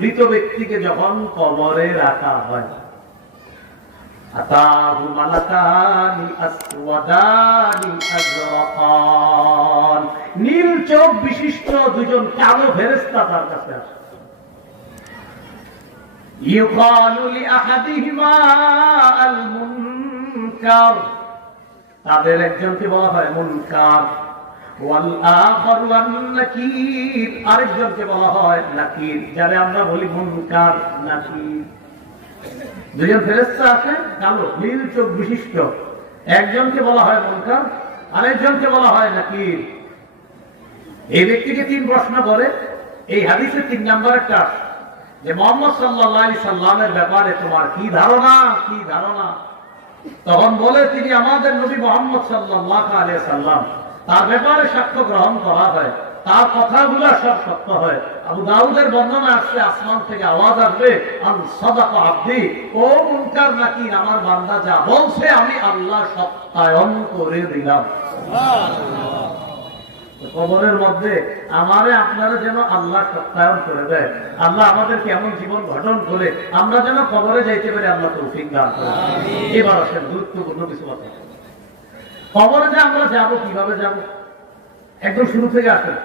মৃত ব্যক্তিকে যখন কবরে রাখা হয়, আতাহু মালাকানি আসওয়াদানি আজরাকান, নীল চোখ বিশিষ্ট দুজন কালো ফেরেশতা তার কাছে আসে। ইউকালু লিআহাদিহিমা আল মুনকার, তাদের একজনকে বলা হয় মুনকার, ওয়াল আখারু আন নাকির, আরেকজনকে বলা হয় নাকির, যারা আমরা বলি মুনকার নাকির। দুজন ফেরেশতা আছেন কালো নীল চোখ বিশিষ্ট, একজনকে বলা হয় মুনকার, আরেকজনকে বলা হয় নাকির। এই ব্যক্তিকে তিন প্রশ্ন করে। এই হাদিসে ৩ নম্বরের টাস যে মুহাম্মদ সাল্লাল্লাহু আলাইহি সাল্লামের ব্যাপারে তোমার কি ধারণা, কি ধারণা? তখন বলে তিনি আমাদের নবী মুহাম্মদ সাল্লাল্লাহু আলাইহি সাল্লাম, তার ব্যাপারে সাক্ষ্য গ্রহণ করা হয়, তার কথাগুলো সব সত্য হয়। আবু দাউদের বর্ণনা আসছে আসমান থেকে আওয়াজ আসবে, আন সাদাকা আব্দি, ও মুনকার নাকির, আমার বান্দা যা বলছে আমি আল্লাহ সত্যায়ন করে দিলাম। কবরের মধ্যে আমারে আপনারা যেন আল্লাহ সত্যায়ন করে দেয়, আল্লাহ আমাদেরকে এমন জীবন গঠন করে আমরা যেন কবরে যাইতে পারি, আল্লাহ তৌফিক দান করে। এবার আসেন গুরুত্বপূর্ণ কিছু কথা। কবরে যে আমরা যাব, কিভাবে যাব? একদম শুরু থেকে আসেন।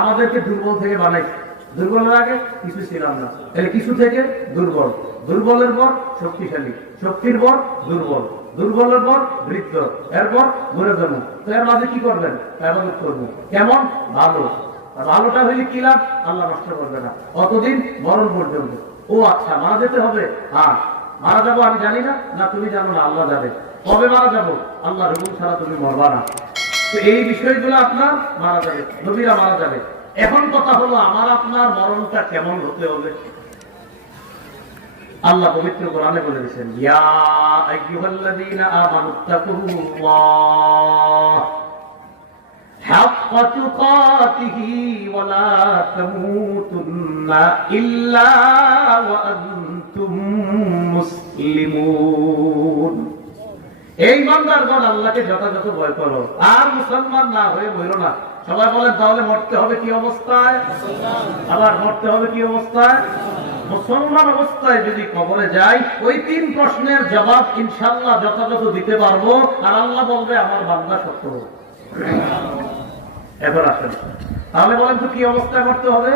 আমাদেরকে দুর্বল থেকে বানাইছে, দুর্বলের আগে কিছু ছিলাম না, তাহলে কিছু থেকে দুর্বল, দুর্বলের পর শক্তিশালী, শক্তির পর দুর্বল, দুর্বলের পর বৃদ্ধ, এরপর মরে যাবো। তো এর মাঝে কি করবেন? ইবাদত করবো। কেমন? ভালো। ভালোটা হইলে কি লাভ? আল্লাহ নষ্ট করবে না, অতদিন মরণ পর্যন্ত। ও আচ্ছা, মারা যেতে হবে? হ্যাঁ, মারা যাবো আমি জানি না, না তুমি জানো না, আল্লাহ জানে। কবে মারা যাবো? আল্লাহ হুকুম ছাড়া তুমি মরবা না। তো এই বিষয়গুলো আপনার মারা যাবে, নবীরা মারা যাবে। এখন কথা হলো আমার আপনার মরণটা কেমন হতে হবে? আল্লাহ পবিত্র কোরআনে বলে দিয়েছেন, ইয়া আইয়ুহাল্লাযীনা আমানুত্তাকুল্লাহ হাক্কা তুকাতিহি ওয়া লা তামুতুন্না ইল্লা ওয়া আনতুম মুসলিমুন। এই বান্দারগণ আল্লাহকে যথাযথ ভয় করো, আর মুসলমান না হয়ে মরো না। সবাই বলেন তাহলে মরতে হবে কি অবস্থায়? আবার মরতে হবে কি অবস্থায়? মুসলমান অবস্থায় যদি কবরে যাই, ওই ৩ প্রশ্নের জবাব ইনশাআল্লাহ যথাযথ দিতে পারবো, আর আল্লাহ বলবে আমার বান্দা সত্য। এবার আসেন, তাহলে বলেন তো কি অবস্থায় মরতে হবে?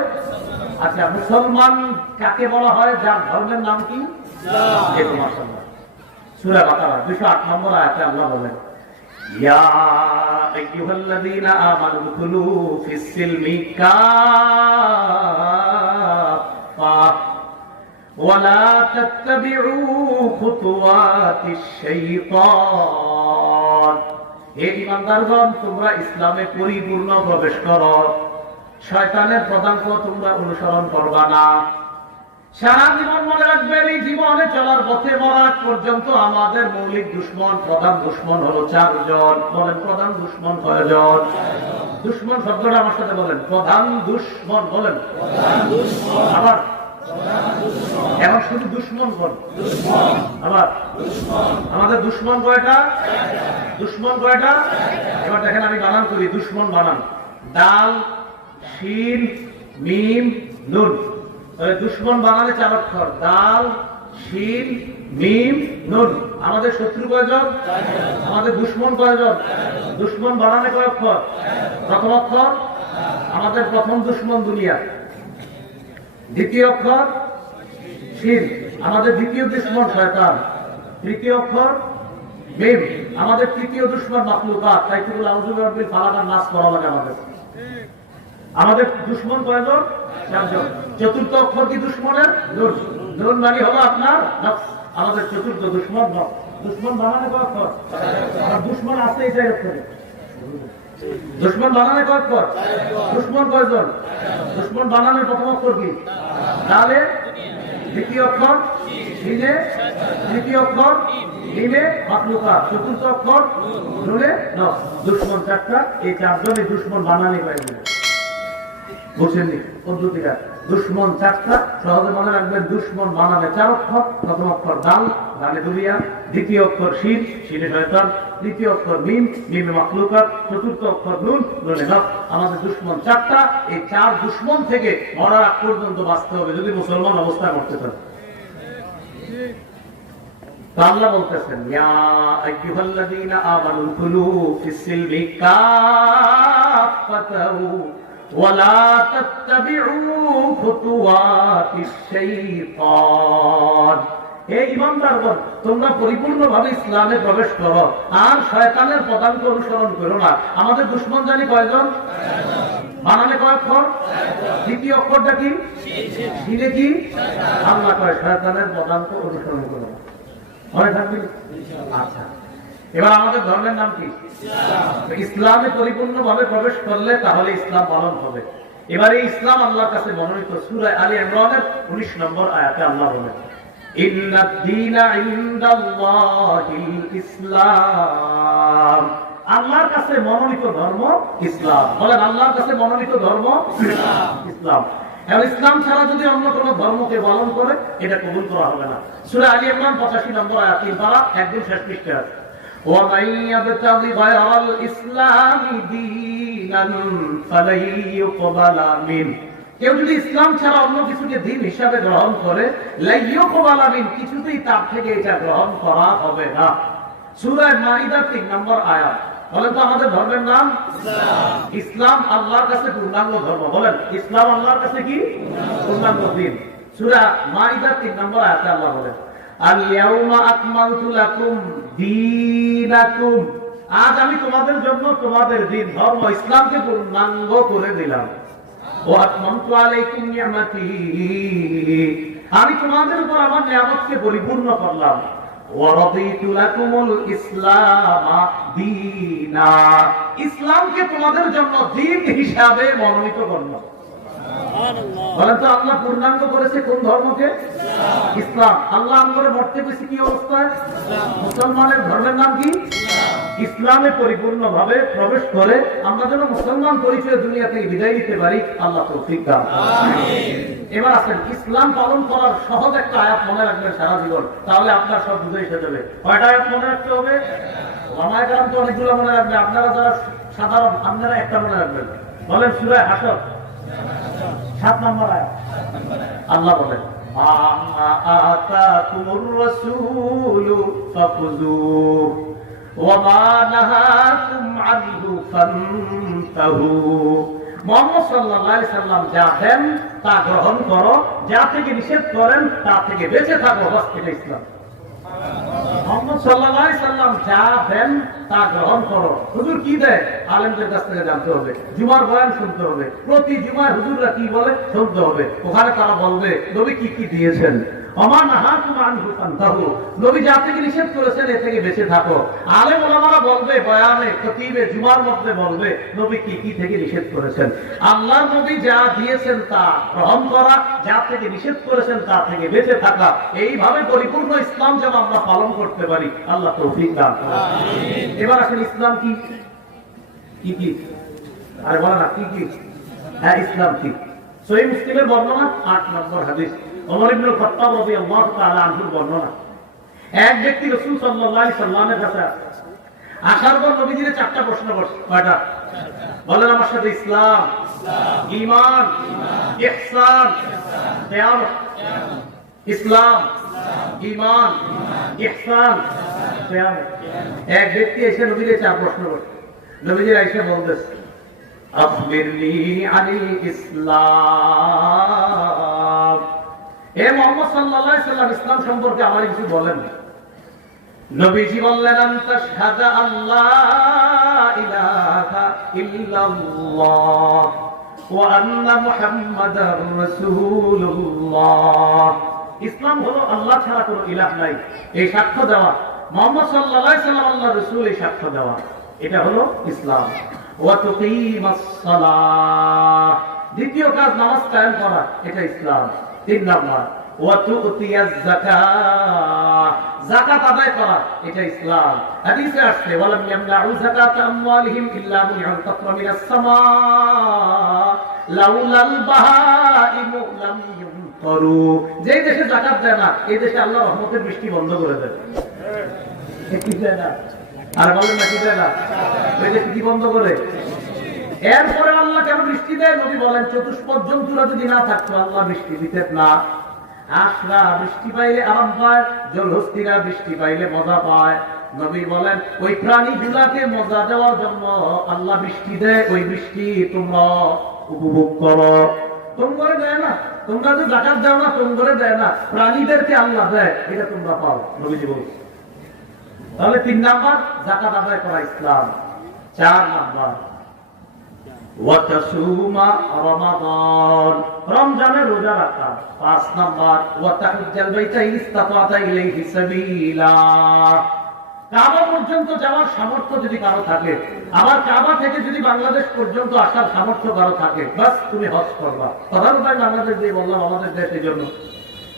আচ্ছা, মুসলমান কাকে বলা হয়? যার ধর্মের নাম কি? মাশাআল্লাহ, সূরা বাকারা ২০৮ নম্বর আয়াতে আল্লাহ বলেন, ইয়া আইয়ুহাল্লাযীনা আমানু দুখুলু ফিস সিলমি কাফা ওয়া লা তাত্তাবিউ খুতুওয়াতিশ শাইতান। হে ঈমানদারগণ, তোমরা ইসলামে পরিপূর্ণ প্রবেশ করো, শয়তানের পদাঙ্ক তোমরা অনুসরণ করবা না। সারা জীবন মনে রাখবেন, এই জীবনে চলার পথে মরার পর্যন্ত আমাদের মৌলিক দুশ্মন, প্রধান দুশ্মন হলো ৪ জন। বলেন প্রধান দুশ্মন কয়জন? দুশ্মন শব্দটা আমার সাথে বলেন, প্রধান দুশ্মন। বলেন আবার, এখন শুধু দুশ্মন কোন? আবার আমাদের দুশ্মন কয়টা? দুশ্মন কয়টা? এবার দেখেন আমি বানান করি, দুশ্মন বানান, ডাল শিন মিম নুন। দুশ্মন বানালে ৪ অক্ষর, ডাল শিন মিম নুন। আমাদের শত্রু কয়জন? আমাদের দুশ্মন কয়জন? দুশ্মন বানালে কয় অক্ষর? প্রথম অক্ষর আমাদের প্রথম দুশ্মন দুনিয়া, দ্বিতীয় অক্ষর শিন, আমাদের দ্বিতীয় দুশ্মন শয়তান, তৃতীয় অক্ষর মিম, আমাদের তৃতীয় দুশ্মন মাখলুকাত। তাই তো আউযু বিরাব্বিল ফালাক আর নাস পড়া লাগে আমাদের। আমাদের দুশ্মন কয়জন? ৪ জন। চতুর্থ অক্ষর কি দুশ্মনের? নুন। নুন মানে হলো আপনার নফস, আমাদের চতুর্থ দুশ্মন নফস। দুশ্মন বানানে কয় অক্ষর? আর দুশ্মন আছে এই ৪ অক্ষরে। দুশ্মন বানানে কয় অক্ষর? দুশ্মন কয়জন? দুশ্মন বানানোর প্রথম অক্ষর কি? তাহলে দ্বিতীয় অক্ষর শিনে, তৃতীয় অক্ষর মিমে মাখলুকাত, চতুর্থ অক্ষর নুনে নফস। দুশ্মন ৪টা, এই ৪ জনের দুশ্মন বানানে কয়জন? বুঝছেননি পদ্ধতিটা? দুশ্মন চারটা, সহজে মনে রাখবেন। দুশ্মন বানাবে 4 অক্ষর। প্রথম অক্ষর দাল, দালে দুনিয়া। দ্বিতীয় অক্ষর শির, শিরে শয়তান। তৃতীয় অক্ষর মিম, মিমে মাখলুকাত। চতুর্থ অক্ষর নুন, নুনে নফস। আমাদের দুশ্মন 4টা। এই 4 দুশ্মন থেকে মরার আগ পর্যন্ত বাঁচতে হবে যদি মুসলমান অবস্থায় মরতে চান। আল্লাহ বলতেছেন, ইয়া আইয়ুহাল্লাযীনা আমানু কুলু ফিস-সিলমি কাফাতাও ওয়া লা তাত্তাবিউ খুতুওয়াতিশ শাইতান। হে ঈমানদারগণ, তোমরা পরিপূর্ণভাবে ইসলামে প্রবেশ করো আর শয়তানের পদাঙ্ক অনুসরণ করো না। আমাদের দুশমন জানি কয়জন? বানানে কয় অক্ষর? দ্বিতীয় অক্ষরটা কি? শিরে কি? আল্লাহ কয় শয়তানের পদাঙ্ক অনুসরণ করো না। মনে থাকবে? আচ্ছা, এবার আমাদের ধর্মের নাম কি? ইসলামে পরিপূর্ণভাবে প্রবেশ করলে তাহলে ইসলাম পালন হবে। এবার এই ইসলাম আল্লাহর কাছে মনোনীত। সূরা আলী ইমরানের 19 নম্বর আয়াতে আল্লাহ বলেন, ইন্নাদ দীনা ইনদাল্লাহিল ইসলাম। আল্লাহর কাছে মনোনীত ধর্ম ইসলাম। বলেন, আল্লাহর কাছে মনোনীত ধর্ম ইসলাম। এবং ইসলাম ছাড়া যদি অন্য কোন ধর্মকে পালন করে এটা কবুল করা হবে না। সূরা আলী ইমরান 85 নম্বর আয়াত, 3 পারা, একদম শেষ পৃষ্ঠা আছে। ওয়া মান ইয়াবতাগি গায়রাল ইসলামি দীনান ফালাই ইউকবালা মিন। কেউ যদি ইসলাম ছাড়া অন্য কিছুকে দ্বীন হিসাবে গ্রহণ করে, লাই ইউকবালা মিন, কিছুতেই তার থেকে এটা গ্রহণ করা হবে না। সূরা মাইদার 3 নম্বর আয়াত। বলেন তো আমাদের ধর্মের নাম ইসলাম। ইসলাম আল্লাহর কাছে পূর্ণাঙ্গ ধর্ম। বলেন, ইসলাম আল্লাহর কাছে কি? পূর্ণাঙ্গ দ্বীন। সূরা মাইদার 3 নম্বর আয়াতে আল্লাহ বলেন, আল ইয়াউমা আকমালতু লাকুম দীনাকুম। আজ আমি তোমাদের জন্য তোমাদের দ্বীন ধর্ম ইসলামকে পূর্ণাঙ্গ করে দিলাম। ওয়া আতমামতু আলাইকুম নি'মাতি, আমি তোমাদের উপর আমার নিয়ামতকে পরিপূর্ণ করলাম। ওয়ারাদিতু লাকুমুল ইসলামা দীনা, ইসলামকে তোমাদের জন্য দ্বীন হিসাবে মনোনীত করলাম। বলেন তো আল্লাহ পূর্ণাঙ্গ করেছে কোন ধর্মকে? ইসলাম। আল্লাহ আমাদের মরতে বেশি কি অবস্থায়? মুসলমানের ধর্মের নাম কি? ইসলামে পরিপূর্ণভাবে প্রবেশ করে আমরা যেন মুসলমান পরিচয় দুনিয়া থেকে বিদায় নিতে পারি, আল্লাহ তৌফিক দান। এবার আসেন, ইসলাম পালন করার সহজ একটা আয়াত মনে রাখবেন সারা জীবন, তাহলে আপনার সব বুঝে এসে যাবে। কয়টা আয়াত মনে রাখতে হবে? আমার কারণ তো অনেকগুলো মনে রাখবে, আপনারা যারা সাধারণ আপনারা একটা মনে রাখবেন। বলেন সূরা হাসর 7 নম্বর আয়াত। আল্লাহ বলেন, মা আতাকুমুর রাসূলু ফাখুযুহু ওয়া মা নাহাকুম আনহু ফান্তাহু। মুহাম্মদ সাল্লাল্লাহু আলাইহি সাল্লাম যা দেন তা গ্রহণ করো, যা থেকে নিষেধ করেন তা থেকে বেঁচে থাকো। বাস, এটা ইসলাম। মুহাম্মদ সাল্লাল্লাহু আলাইহি সাল্লাম যা দেন তা গ্রহণ করো। হুজুর কি দেয় আলেমদের কাছ থেকে জানতে হবে, জুমার বয়ান শুনতে হবে, প্রতি জুমায় হুজুররা কি বলে শুনতে হবে। ওখানে তারা বলবে নবী কি কি দিয়েছেন। ওমা নাহাকুম আনহু ফান্তাহু, নবী যা থেকে নিষেধ করেছেন এ থেকে বেঁচে থাকো। আলেম ওলামারা বলবে বয়ানে, খতিবে, জুমার মধ্যে বলবে নবী কি কি থেকে নিষেধ করেছেন। আল্লাহ নবী যা দিয়েছেন তা গ্রহণ করা, যা থেকে নিষেধ করেছেন তা থেকে বেঁচে থাকা, এইভাবে পরিপূর্ণ ইসলাম যেন আমরা পালন করতে পারি, আল্লাহ তৌফিক দান করুন। এবার আসেন ইসলাম কি? কি কি? আরে বলা না কি কি? হ্যাঁ, ইসলাম কি? সহিহ মুসলিমের বর্ণনা 8 নম্বর হাদিস, ওমর ইবনে খাত্তাব রাদিয়াল্লাহু তাআলা আনহুর বর্ণনা। এক ব্যক্তি রাসূল সাল্লাল্লাহু আলাইহি সাল্লামের কাছে আসার পর নবীজির 4টা প্রশ্ন করছে। কয়টা? বলেন আমার সাথে। ইসলাম, ঈমান, ইহসান, কিয়ামত। ইসলাম, ঈমান, ইহসান, কিয়ামত। এক ব্যক্তি এসে নবীকে 4 প্রশ্ন করছে। নবীজি এসে বলতেছে, আখবিরনি আনিল ইসলাম। হে মুহাম্মদ সাল্লাল্লাহু আলাইহি সাল্লাম, ইসলাম সম্পর্কে আমাকে কিছু বলেন। নবীজি বললেন, আনতা শাহাদা আল্লাহ ইলাহা ইল্লাল্লাহ ওয়া আন্না মুহাম্মাদার রাসূলুল্লাহ। ইসলাম হলো আল্লাহ ছাড়া কোনো ইলাহ নাই এই সাক্ষ্য দেওয়া, মুহাম্মদ সাল্লাল্লাহু আলাইহি সাল্লাম আল্লাহর রাসূল এই সাক্ষ্য দেওয়া, এটা হলো ইসলাম। ওয়া তুকিমাস সালাহ, দ্বিতীয় কাজ নামাজ কায়েম করা, এটা ইসলাম। 3 নাম্বার ওয়া তুতিয়াজ যাকাত, যাকাত আদায় করা, এটা ইসলাম। হাদিসে আসছে ওয়ালাম ইয়ামনাউ যাকাত আমওয়ালিহিম ইল্লা মুইআন কাতরা মিনাস সামা লাউলাল বাহাইমু লাম ইউনকারু। যে দেশে যাকাত দেয় না, এই দেশে আল্লাহ রহমতের বৃষ্টি বন্ধ করে দেয়। কি দেয় না? আর বলেন না কি দেয় না? ওই দেশে কি বন্ধ করে? এরপরে আল্লাহ কেন বৃষ্টি দেয়? নবী বলেন চতুষ্পদ জন্তুরা যদি না থাকতো আল্লাহ বৃষ্টি দিতেন না। হাঁসরা বৃষ্টি পাইলে আরাম পায়, জলহস্তিরা বৃষ্টি পাইলে মজা পায়। নবী বলেন ওই প্রাণীগুলাকে মজা দেওয়ার জন্য আল্লাহ বৃষ্টি দেয়, ওই বৃষ্টি তোমরা উপভোগ করো। তোমরা দেয় না, তোমরা যে যাকাত দাও না, তোমরা দেয় না, প্রাণীদেরকে আল্লাহ দেয়, এটা তোমরা পাও। নবীজি বলছে। তাহলে 3 নাম্বার যাকাত আদায় করা ইসলাম। 4 নাম্বার ওয়াতাসুমা রমাদান, রমজানের রোজা রাখা। 5 নাম্বার ওয়াতাহুজ্জাল বাইতা ইস্তাতাতা ইলাইহি সাবিলা, কাবা পর্যন্ত যাওয়ার সামর্থ্য যদি কারো থাকে, আবার কাবা থেকে যদি বাংলাদেশ পর্যন্ত আসার সামর্থ্য কারো থাকে, বাস তুমি হজ করবা। প্রধান উপায় বাংলাদেশ দিয়ে বললাম আমাদের দেশের জন্য।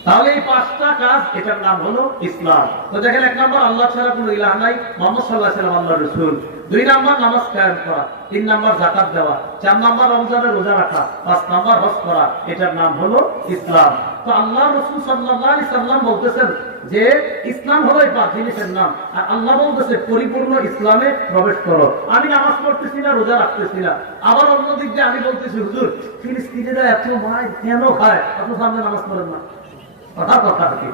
তাহলে এই 5টা কাজ, এটার নাম হলো ইসলাম। তো দেখেন 1 নাম্বার আল্লাহ ছাড়া কোনো ইলাহ নাই, মুহাম্মদ সাল্লাল্লাহু আলাইহি ওয়াসাল্লাম আল্লাহর রাসূল। 2 নাম্বার নামাজ কায়েম করা, 3 নাম্বার যাকাত দেওয়া, 4 নাম্বার রমজানের রোজা রাখা, 5 নাম্বার হজ করা, এটার নাম হলো ইসলাম। তো আল্লাহ রাসূল সাল্লাল্লাহু আলাইহি সাল্লাম বলতেছেন যে ইসলাম হলো এই 5 জিনিসের নাম। আর আল্লাহ বলতেছে পরিপূর্ণ ইসলামে প্রবেশ করো। আমি নামাজ পড়তেছি না, রোজা রাখতেছি না, আবার অন্যদিক দিয়ে আমি বলতেছি হুজুর ফিলিস্তিনিরা এত মার কেন খায়, আপনি সামনে নামাজ পড়েন না। কথা কি?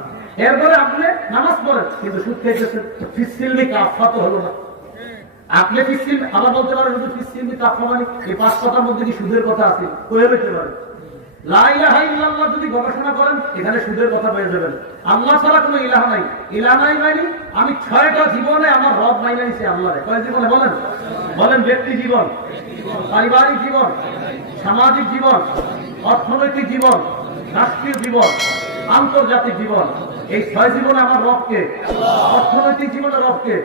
এরপরে আপনি নামাজ পড়েন কিন্তু সুদ খাইতেছেন, ফিসসিলমি কাফা তো হলো না। আপনি ফিসসিল আবার বলতে পারেন হুজুর ফিসসিলমি কাফা মানে এই 5 কথার মধ্যে কি সুদের কথা আছে? কয়ে বলতে পারেন। লা ইলাহা ইল্লাল্লাহ যদি গবেষণা করেন এখানে সুদের কথা পেয়ে যাবেন। আল্লাহ ছাড়া কোনো ইলাহ নাই। ইলাহ নাই মানে আমি 6টা জীবনে আমার রব মাইনা নিছি আল্লাহরে। কয় জীবনে বলেন? বলেন ব্যক্তি জীবন, পারিবারিক জীবন, সামাজিক জীবন, অর্থনৈতিক জীবন, রাষ্ট্রীয় জীবন, আন্তর্জাতিক জীবন। এই 6 জীবনে আমার রবকে। অর্থনৈতিক জীবনের রবকে।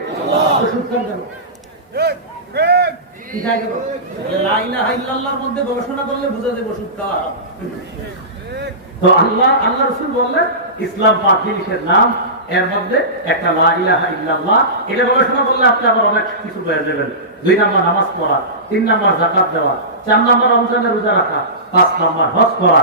মধ্যে গবেষণা করলে বুঝা যাবে ওষুধ খাওয়া। তো আল্লাহ রাসূল বললেন ইসলাম 5 জিনিসের নাম, এর মধ্যে একটা লা ইলাহা ইল্লাল্লাহ। এটা গবেষণা করলে আপনি আবার অনেক কিছু পেয়ে যাবেন। 2 নাম্বার নামাজ পড়া, 3 নাম্বার যাকাত দেওয়া, 4 নাম্বার রমজানের রোজা রাখা, 5 নাম্বার হজ করা।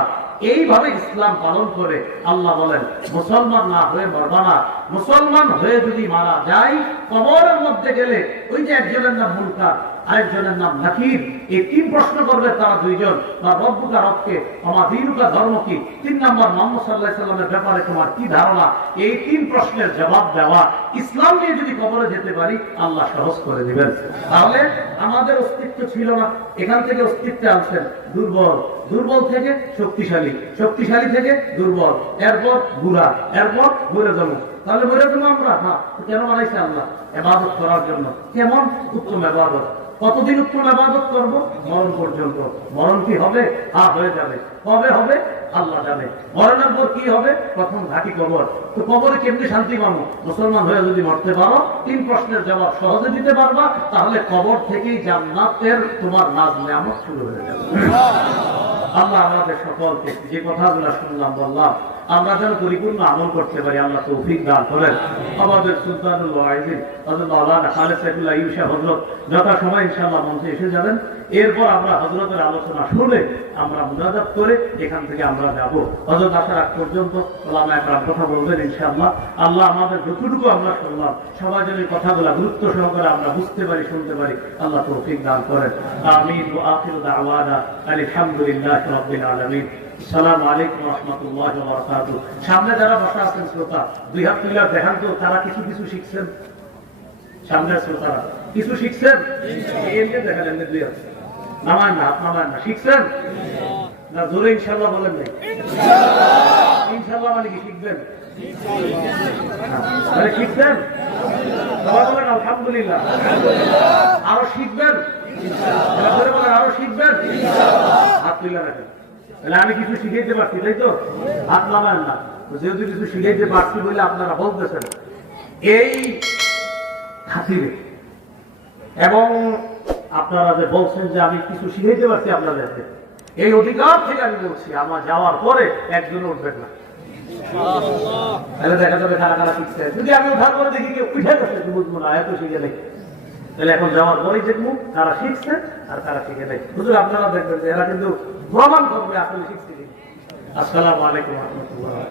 এইভাবে ইসলাম পালন করে আল্লাহ বলেন মুসলমান না হয়ে মরবা না। মুসলমান হয়ে যদি মারা যায়, কবরের মধ্যে গেলে ওই যে একজনের নাম মুনকার, আরেকজনের নাম নাকির, এই 3 প্রশ্ন করবে তারা 2 জন। বা রব্বুকা রবকে, আমা দীনুকা ধর্ম কি, 3 নাম্বার মুহাম্মদ সাল্লাল্লাহু আলাইহি সাল্লামের ব্যাপারে তোমার কি ধারণা। এই 3 প্রশ্নের জবাব দেওয়া, ইসলাম নিয়ে যদি কবরে যেতে পারি আল্লাহ সহজ করে দিবেন। তাহলে আমাদের অস্তিত্ব ছিল না, এখান থেকে অস্তিত্বে আনছেন। দুর্বল, দুর্বল থেকে শক্তিশালী, শক্তিশালী থেকে দুর্বল, এরপর বুড়া, এরপর মরে যাবো। তাহলে মরে যাবো আমরা। হ্যাঁ, কেন বানাইছে আল্লাহ? ইবাদত করার জন্য। কেমন? উত্তম ইবাদত। কতদিন উত্তম ইবাদত করব? মরণ পর্যন্ত। মরণ কি হবে? হয়ে যাবে। কবে হবে আল্লাহ জানে। মরণের পর কি হবে? প্রথম ঘাটি কবর। তো কবরে কেমনি শান্তি পাবো? মুসলমান হয়ে যদি মরতে পারো, 3 প্রশ্নের জবাব সহজে দিতে পারবা, তাহলে কবর থেকেই জান্নাতের তোমার নাজ নেয়ামত শুরু হয়ে যাবে। আল্লাহ আমাদের সকলকে যে কথাগুলো শুনলাম বললাম আমরা যেন পরিপূর্ণ আমল করতে পারি, আল্লাহ তৌফিক দান করেন। আমাদের সুলতানুল ওয়াইজিন হযরত মাওলানা খালেদ সাইফুল্লাহ ইউসা হযরত যথাসময়ে ইনশাআল্লাহ মঞ্চে এসে যাবেন। এরপর আমরা হযরতের আলোচনা শুনে আমরা মুনাজাত করে এখান থেকে আমরা যাব। হযরত আসার আগ পর্যন্ত ওলামা একরাম কথা বলবেন ইনশাআল্লাহ। আল্লাহ আমাদের যতটুকু আমরা শুনলাম সবাই যেন এই কথাগুলো গুরুত্ব সহকারে আমরা বুঝতে পারি, শুনতে পারি, আল্লাহ তৌফিক দান করেন। আমিন। ওয়া আখিরু দাওয়ানা আলহামদুলিল্লাহি রাব্বিল আলামিন। আসসালামু আলাইকুম ওয়া রাহমাতুল্লাহি ওয়া বারাকাতুহু। সামনে যারা বসা আছেন শ্রোতা, 2 হাত তুলে দেখান তো তারা কিছু শিখছেন। সামনে শ্রোতারা কিছু শিখছেন? এমনি দেখালেন 2 হাত নামান না, হাত নামান না। শিখছেন না? জোরে ইনশাআল্লাহ বলেন নাই। ইনশাআল্লাহ মানে কি শিখবেন? মানে শিখছেন? সবাই বলেন আলহামদুলিল্লাহ। আরো শিখবেন? জোরে বলেন আরো শিখবেন? হাত তুলে রাখেন। তাহলে আমি কিছু শিখাইতে পারছি, তাই তো? হাত নামান না। যেহেতু কিছু শিখাইতে পারছি বলে আপনারা বলতেছেন, এই খাতিরে এবং আপনারা যে বলছেন যে আমি কিছু শিখাইতে পারছি আপনাদেরকে, এই অধিকার থেকে আমি বলছি আমার যাওয়ার পরে একজন উঠবেন না। তাহলে দেখা যাবে কারা কারা শিখছে। যদি আমি উঠার পরে দেখি কেউ উঠে গেছে, বুঝবো না এত শিখে নেই। তাহলে এখন যাওয়ার পরেই দেখবো কারা শিখছে আর কারা শিখে নেই। হুজুর আপনারা দেখবেন যে এরা কিন্তু প্রমাণ করবে আসলে শিখছে। আসসালামু আলাইকুম ওয়া রাহমাতুল্লাহ।